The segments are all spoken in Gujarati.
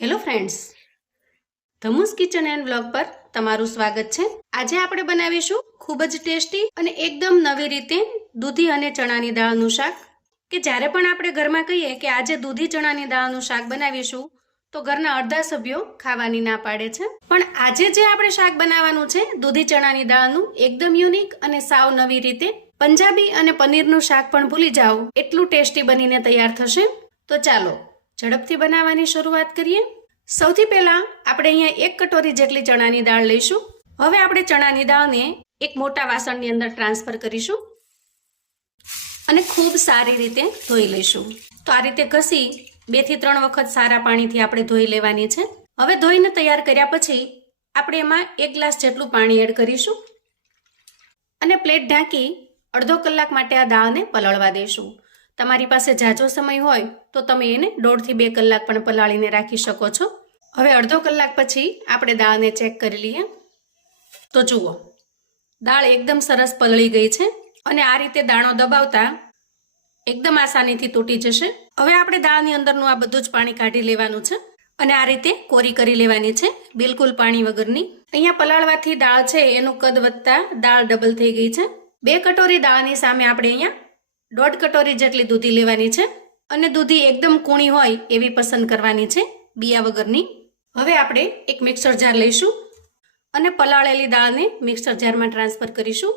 હેલો ફ્રેન્ડ્સ, ધમુસ કિચન એન્ડ વ્લોગ પર તમારું સ્વાગત છે। આજે આપણે બનાવીશું ખૂબ જ ટેસ્ટી અને એકદમ નવી રીતે દૂધી અને ચણાની દાળનું શાક કે જ્યારે પણ આપણે ઘરમાં કહીએ કે આજે દૂધી ચણાની દાળનું શાક બનાવીશું તો ઘરના અડધા સભ્યો ખાવાની ના પાડે છે। પણ આજે જે આપણે શાક બનાવવાનું છે દૂધી ચણાની દાળનું એકદમ યુનિક અને સાવ નવી રીતે પંજાબી અને પનીરનું શાક પણ ભૂલી જાઓ એટલું ટેસ્ટી બનીને તૈયાર થશે। તો ચાલો ઝડપથી બનાવવાની શરૂઆત કરીએ। સૌથી પહેલા આપણે અહીંયા 1 કટોરી જેટલી ચણાની દાળ લઈશું। હવે આપણે ચણાની દાળને એક મોટા વાસણની અંદર ટ્રાન્સફર કરીશું અને ખૂબ સારી રીતે ધોઈ લઈશું। તો આ રીતે ઘસી 2 થી 3 વખત સારા પાણીથી આપણે ધોઈ લેવાની છે। હવે ધોઈને તૈયાર કર્યા પછી આપણે એમાં 1 ગ્લાસ જેટલું પાણી એડ કરીશું અને પ્લેટ ઢાંકી અડધો કલાક માટે આ દાળને પલળવા દઈશું। તમારી પાસે ઝાઝો સમય હોય તો તમે એને 1.5 થી 2 કલાક પણ પલાળીને રાખી શકો છો। હવે અડધો કલાક પછી આપણે દાળને ચેક કરી લઈએ। તો જુઓ, દાળ એકદમ સરસ પલળી ગઈ છે અને આ રીતે દાણો દબાવતા એકદમ આસાનીથી તૂટી જશે। હવે આપણે દાળની અંદરનું આ બધું જ પાણી કાઢી લેવાનું છે અને આ રીતે કોરી કરી લેવાની છે, બિલકુલ પાણી વગરની। અહીંયા પલાળવાથી દાળ છે એનું કદ વધતા દાળ ડબલ થઈ ગઈ છે। 2 કટોરી દાળની સામે આપણે અહીંયા 1.5 કટોરી જેટલી દૂધી લેવાની છે અને દૂધી એકદમ કૂણી હોય એવી પસંદ કરવાની છે, બિયા વગરની। હવે આપણે એક મિક્સર જાર લઈશું અને પલાળેલી દાળને મિક્સર જારમાં ટ્રાન્સફર કરીશું।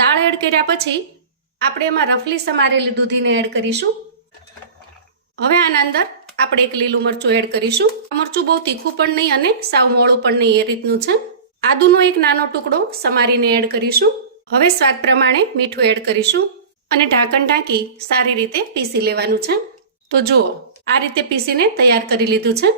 દાળ એડ કર્યા પછી આપણે એમાં રફલી સમારેલી દૂધીને એડ કરીશું। હવે આના અંદર આપણે એક લીલું મરચું એડ કરીશું। આ મરચું બહુ તીખું પણ નહીં અને સાવ મોળું પણ નહીં એ રીતનું છે। આદુનો એક નાનો ટુકડો સમારીને એડ કરીશું। હવે સ્વાદ પ્રમાણે મીઠું એડ કરીશું અને ઢાંકણ ઢાંકી સારી રીતે પીસી લેવાનું છે। તો જુઓ, આ રીતે પીસીને તૈયાર કરી લીધું છે।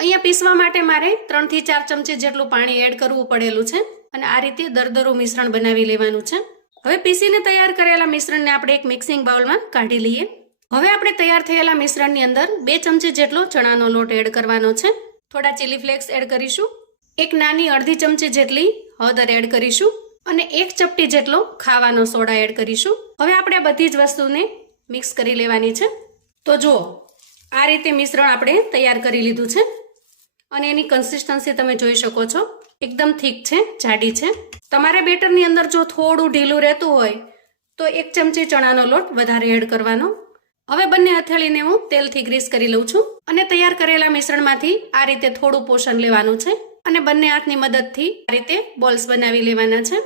અહીંયા પીસવા માટે મારે 3 થી 4 ચમચી જેટલું પાણી એડ કરવું પડેલું છે અને આ રીતે દરદરું મિશ્રણ બનાવી લેવાનું છે। હવે પીસીને તૈયાર કરેલા મિશ્રણને આપણે એક મિક્સિંગ બાઉલમાં કાઢી લઈએ। હવે આપણે તૈયાર થયેલા મિશ્રણની અંદર 2 ચમચી જેટલો ચણાનો લોટ એડ કરવાનો છે। થોડા ચીલી ફ્લેક્સ એડ કરીશું, એક નાની અડધી ચમચી જેટલી હળદર એડ કરીશું અને 1 ચપટી જેટલો ખાવાનો સોડા એડ કરીશું। હવે આપણે બધી જ વસ્તુને મિક્સ કરી લેવાની છે। તો જુઓ, આ રીતે મિશ્રણ આપણે તૈયાર કરી લીધું છે અને એની કન્સિસ્ટન્સી તમે જોઈ શકો છો, એકદમ થીક છે, જાડી છે। તમારે બેટરની અંદર જો થોડું ઢીલું રહેતું હોય તો 1 ચમચી ચણાનો લોટ વધારે એડ કરવાનો। હવે બંને હથેળીને હું તેલથી ગ્રીસ કરી લઉં છું અને તૈયાર કરેલા મિશ્રણમાંથી આ રીતે થોડું પોષણ લેવાનું છે અને બંને હાથની મદદથી આ રીતે બોલ્સ બનાવી લેવાના છે।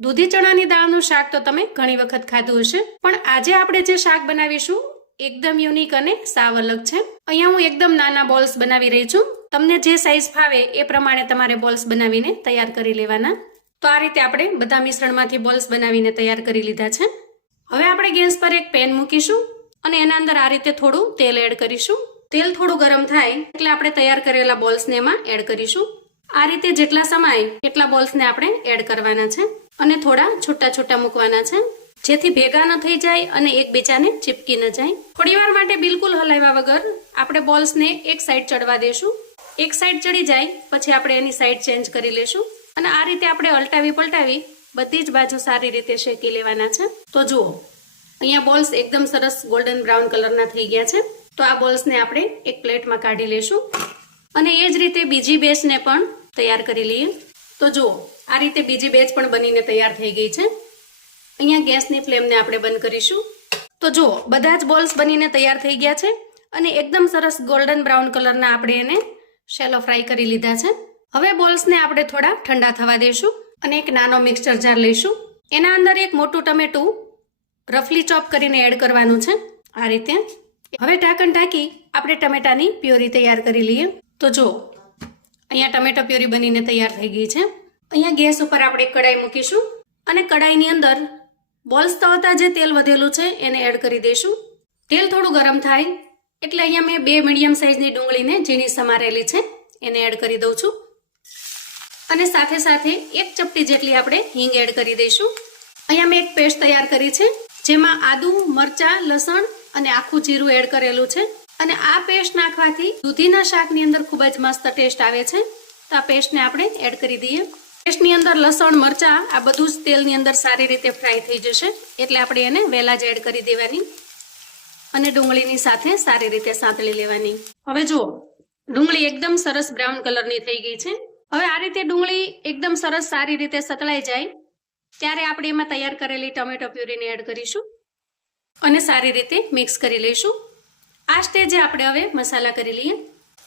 દૂધી ચણાની દાળનું શાક તો તમે ઘણી વખત ખાધું હશે, પણ આજે આપણે જે શાક બનાવીશું એકદમ યુનિક અને સાવ અલગ છે। અહીંયા હું એકદમ નાના બોલ્સ બનાવી રહી છું। તમને જે સાઈઝ ફાવે એ પ્રમાણે તમારે બોલ્સ બનાવીને તૈયાર કરી લેવાના। તો આ રીતે આપણે બધા મિશ્રણમાંથી બોલ્સ બનાવીને તૈયાર કરી લીધા છે। હવે આપણે ગેસ પર એક પેન મૂકીશું અને એના અંદર આ રીતે થોડું તેલ એડ કરીશું। તેલ થોડું ગરમ થાય એટલે આપણે તૈયાર કરેલા બોલ્સને એમાં એડ કરીશું। આ રીતે જેટલા સમાય એટલા બોલ્સને આપણે એડ કરવાના છે અને થોડા છૂટા છૂટા મૂકવાના છે, જેથી ભેગા ન થઈ જાય અને એકબીજાને ચીપકી ન જાય। થોડીવાર માટે બિલકુલ હલાવ્યા વગર આપણે બોલ્સને એક સાઈડ ચડવા દેશું। એક સાઈડ ચડી જાય પછી આપણે એની સાઈડ ચેન્જ કરી લેશું અને આ રીતે આપણે અલટાવી પલટાવી બધી જ બાજુ સારી રીતે શેકી લેવાના છે। તો જુઓ, અહીંયા બોલ્સ એકદમ સરસ ગોલ્ડન બ્રાઉન કલરના થઈ ગયા છે। તો આ બોલ્સને આપણે એક પ્લેટમાં કાઢી લેશું અને એ જ રીતે બીજી બેચને પણ તૈયાર કરી લઈએ। તો જુઓ, આ રીતે બીજી બેચ પણ બનીને તૈયાર થઈ ગઈ છે। અહીંયા ગેસની ફ્લેમને આપણે બંધ કરીશું। તો જુઓ, બધા જ બોલ્સ બનીને તૈયાર થઈ ગયા છે અને એકદમ સરસ ગોલ્ડન બ્રાઉન કલરના આપણે એને શેલો ફ્રાય કરી લીધા છે। હવે બોલ્સને આપણે થોડા ઠંડા થવા દઈશું અને એક નાનો મિક્સર જાર લઈશું। એના અંદર એક મોટું ટમેટું રફલી ચોપ કરીને એડ કરવાનું છે, આ રીતે। હવે ઢાંકણ ઢાંકી આપણે ટમેટાની પ્યોરી તૈયાર કરી લઈએ। તો જુઓ, અહીંયા ટમેટો પ્યોરી બનીને તૈયાર થઈ ગઈ છે। અહીંયા ગેસ ઉપર આપણે કડાઈ મૂકીશું અને કડાઈની અંદર બોલ્સ તળતા જે તેલ વધેલું છે એને એડ કરી દઈશું। તેલ થોડું ગરમ થાય એટલે અહીંયા મેં 2 મીડિયમ સાઇઝની ડુંગળીને ઝીણી સમારેલી છે એને એડ કરી દઉં છું અને સાથે સાથે 1 ચપટી જેટલી આપણે હિંગ એડ કરી દઈશું। અહીંયા મેં એક પેસ્ટ તૈયાર કરી છે જેમાં આદુ, મરચાં, લસણ અને આખું જીરું એડ કરેલું છે અને આ પેસ્ટ નાખવાથી દૂધીના શાકની અંદર ખૂબ જ મસ્ત ટેસ્ટ આવે છે। તો આ પેસ્ટને આપણે એડ કરી દઈએ। પેસ્ટની અંદર લસણ, મરચાં આ બધું જ તેલની અંદર સારી રીતે ફ્રાય થઈ જશે એટલે આપણે એને વહેલા જ એડ કરી દેવાની અને ડુંગળીની સાથે સારી રીતે સાંતળી લેવાની। હવે જુઓ, ડુંગળી એકદમ સરસ બ્રાઉન કલરની થઈ ગઈ છે. હવે આ રીતે ડુંગળી એકદમ સરસ સારી રીતે સતળાઈ જાય ત્યારે આપણે એમાં તૈયાર કરેલી ટોમેટો પ્યુરીને એડ કરીશું અને સારી રીતે મિક્સ કરી લઈશું. આ સ્ટેજે આપણે હવે મસાલા કરી લઈએ.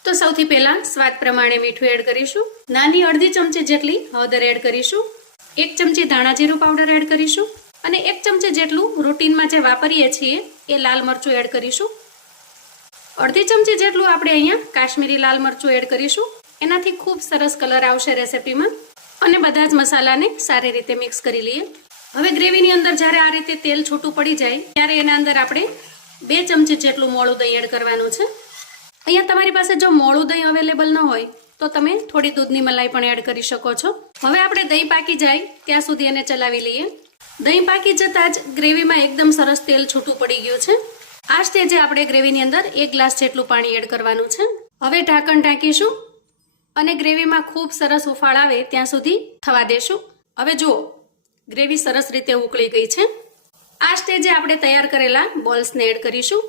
તો સૌથી પહેલા સ્વાદ પ્રમાણે મીઠું એડ કરીશું. નાની અડધી ચમચી જેટલી હળદર એડ કરીશું. 1 ચમચી ધાણા જીરું પાવડર એડ કરીશું અને 1 ચમચી જેટલું રૂટીનમાં જે વાપરીએ છીએ એ લાલ મરચું એડ કરીશું. અડધી ચમચી જેટલું આપણે અહીંયા કાશ્મીરી લાલ મરચું એડ કરીશું. એનાથી ખૂબ સરસ કલર આવશે રેસીપીમાં. અને બધા જ મસાલાને સારી રીતે મિક્સ કરી લઈએ. હવે ગ્રેવીની અંદર જ્યારે આ રીતે તેલ છૂટું પડી જાય ત્યારે એના અંદર આપણે 2 ચમચી જેટલું મોળું દહીં એડ કરવાનું છે. અહીંયા તમારી પાસે જો મોળું દહીં અવેલેબલ ન હોય તો તમે થોડી દૂધની મલાઈ પણ એડ કરી શકો છો. હવે આપણે દહીં પાકી જાય ત્યાં સુધી એને ચલાવી લઈએ. દહીં પાકી જતાં જ ગ્રેવીમાં એકદમ સરસ તેલ છૂટું પડી ગયું છે. આ સ્ટેજે આપણે ગ્રેવીની અંદર 1 ગ્લાસ જેટલું પાણી એડ કરવાનું છે. હવે ઢાંકણ ઢાંકીશું અને ગ્રેવીમાં ખૂબ સરસ ઉફાળ આવે ત્યાં સુધી થવા દેશું. હવે જુઓ ગ્રેવી સરસ રીતે ઉકળી ગઈ છે. આ સ્ટેજે આપણે તૈયાર કરેલા બોલ્સને એડ કરીશું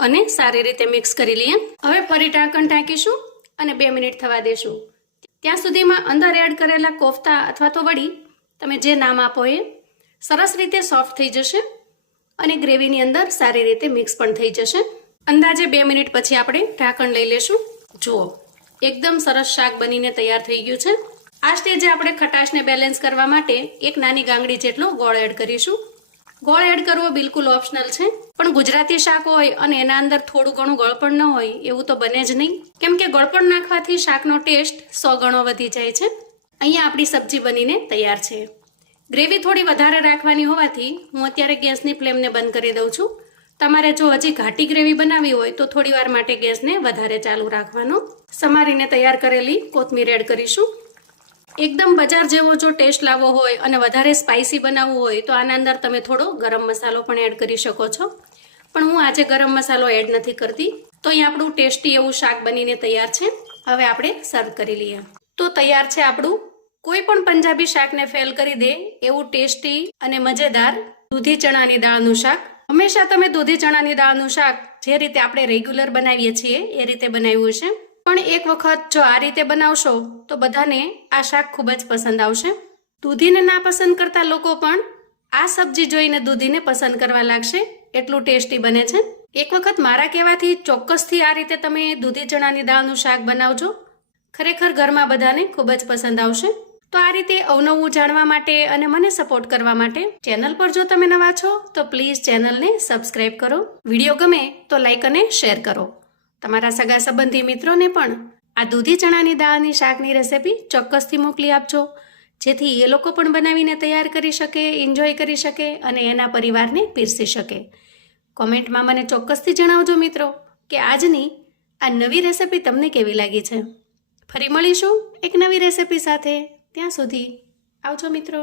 અને સારી રીતે મિક્સ કરી લઈએ. હવે ફરી ઢાંકણ ઢાંકીશું અને 2 મિનિટ થવા દેશું. ત્યાં સુધીમાં અંદર એડ કરેલા કોફતા અથવા તો વડી તમે જે નામ આપો એ સરસ રીતે સોફ્ટ થઈ જશે અને ગ્રેવીની અંદર સારી રીતે મિક્સ પણ થઈ જશે. અંદાજે 2 મિનિટ પછી આપણે ઢાંકણ લઈ લેશું. જુઓ એકદમ સરસ શાક બનીને તૈયાર થઈ ગયું છે. આ સ્ટેજે આપણે ખટાશને બેલેન્સ કરવા માટે 1 નાની ગાંગડી જેટલો ગોળ એડ કરીશું. ગોળ એડ કરવો બિલકુલ ઓપ્શનલ છે, પણ ગુજરાતી શાક હોય અને એના અંદર થોડું ઘણું ગળપણ ન હોય એવું તો બને જ નહીં, કેમ કે ગળપણ નાખવાથી શાકનો ટેસ્ટ 100 ગણો વધી જાય છે. અહીંયા આપણી સબ્જી બનીને તૈયાર છે. ગ્રેવી થોડી વધારે રાખવાની હોવાથી હું અત્યારે ગેસની ફ્લેમને બંધ કરી દઉં છું. તમારે જો હજી ઘાટી ગ્રેવી બનાવવી હોય તો થોડી વાર માટે ગેસને વધારે ચાલુ રાખવાનો. સમારીને તૈયાર કરેલી કોથમીર એડ કરીશું. એકદમ બજાર જેવો જો ટેસ્ટ લાવવો હોય અને વધારે સ્પાઇસી બનાવવું હોય તો આના અંદર તમે થોડો ગરમ મસાલો પણ એડ કરી શકો છો, પણ હું આજે ગરમ મસાલો એડ નથી કરતી. તો અહીં આપણું ટેસ્ટી એવું શાક બનીને તૈયાર છે. હવે આપણે સર્વ કરી લઈએ. તો તૈયાર છે આપણું કોઈ પણ પંજાબી શાકને ફેલ કરી દે એવું ટેસ્ટી અને મજેદાર દૂધી ચણાની દાળનું શાક. હંમેશા તમે દૂધી ચણાની દાળનું શાક જે રીતે આપણે રેગ્યુલર બનાવીએ છીએ એ રીતે બનાવ્યું છે, પણ એક વખત જો આ રીતે બનાવશો તો બધાને આ શાક ખૂબ જ પસંદ આવશે. દૂધીને ના પસંદ કરતા લોકો પણ આ સબ્જી જોઈને દૂધીને પસંદ કરવા લાગશે, એટલું ટેસ્ટી બને છે. એક વખત મારા કહેવાથી ચોક્કસથી આ રીતે તમે દૂધી ચણાની દાળનું શાક બનાવજો. ખરેખર ઘરમાં બધાને ખૂબ જ પસંદ આવશે. તો આ રીતે અવનવું જાણવા માટે અને મને સપોર્ટ કરવા માટે ચેનલ પર જો તમે નવા છો તો પ્લીઝ ચેનલને સબસ્ક્રાઇબ કરો. વિડીયો ગમે તો લાઈક અને શેર કરો. તમારા સગા સંબંધી મિત્રોને પણ આ દૂધી ચણાની દાળની શાકની રેસિપી ચોક્કસથી મોકલી આપજો, જેથી એ લોકો પણ બનાવીને તૈયાર કરી શકે, એન્જોય કરી શકે અને એના પરિવારને પીરસી શકે. કોમેન્ટમાં મને ચોક્કસથી જણાવજો મિત્રો કે આજની આ નવી રેસિપી તમને કેવી લાગી છે. ફરી મળીશું એક નવી રેસિપી સાથે. ત્યાં સુધી આવજો મિત્રો.